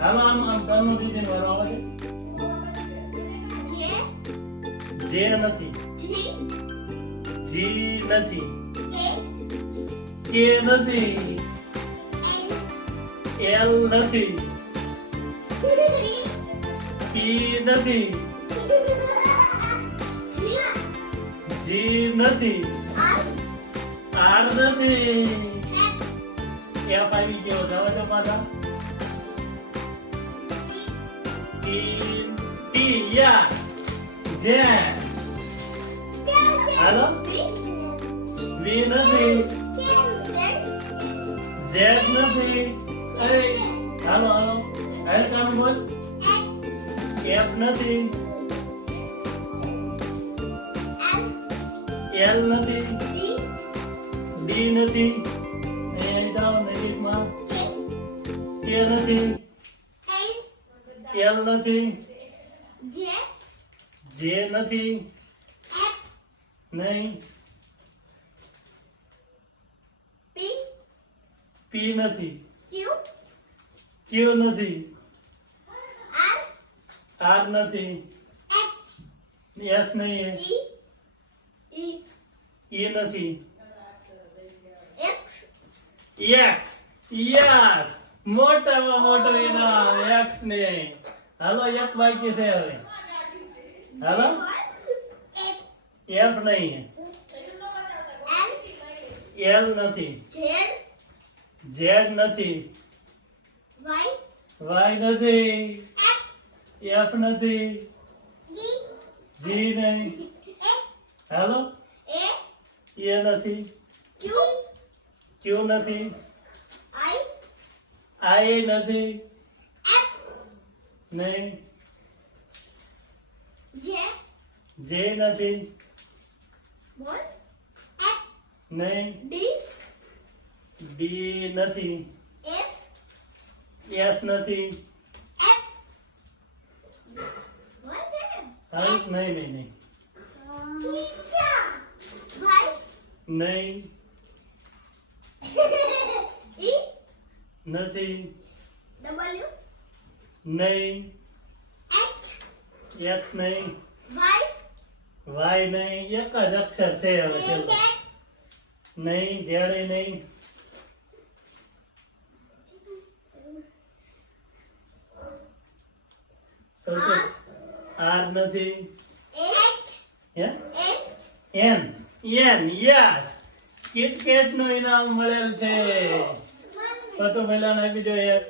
હાલો આમ તનુ દીદીનો વારો આવે છે. જે નથી, જી નથી, કે નથી, એલ નથી, પી નથી, જી નથી, આર નથી, એફ આવી ગયો. જવા દો પાછા. ટી યા જે હાલો વી નથી, ઝેડ નથી. અરે હાલો હાલો હાલ કામ બોલ. એફ નથી, એલ નથી, ડી નથી, અહીં જાઓ નજીકમાં. કે નથી, એલ નથી, જે નથી, નહીં, પી નથી, ક્યુ નથી, આર નથી, એસ નહીં, ઈ નથી, એક્સ. યસ, મોટામાં મોટો ઇનામ એક્સ ને. હાલો એક બાકી છે હવે. હાલો એફ નહીં, એલ નથી, ઝેડ નથી, વાય નથી, એફ નથી, જી નહીં. હાલો એ નથી, ક્યુ નથી, આઈ નથી, નહીં, જે નથી, નહીં, ડી નથી, એસ નથી. નહીં નહીં નહીં નહીં નથી, નહીં, એક્સ નહીં, વાય નહીં. એક જ અક્ષર છે હવે. ચલો નહીં, ઝેડ નહીં, આર નથી, એન યસ. કિટકેટ નું ઇનામ મળેલ છે. તો પહેલા આપી દો એક.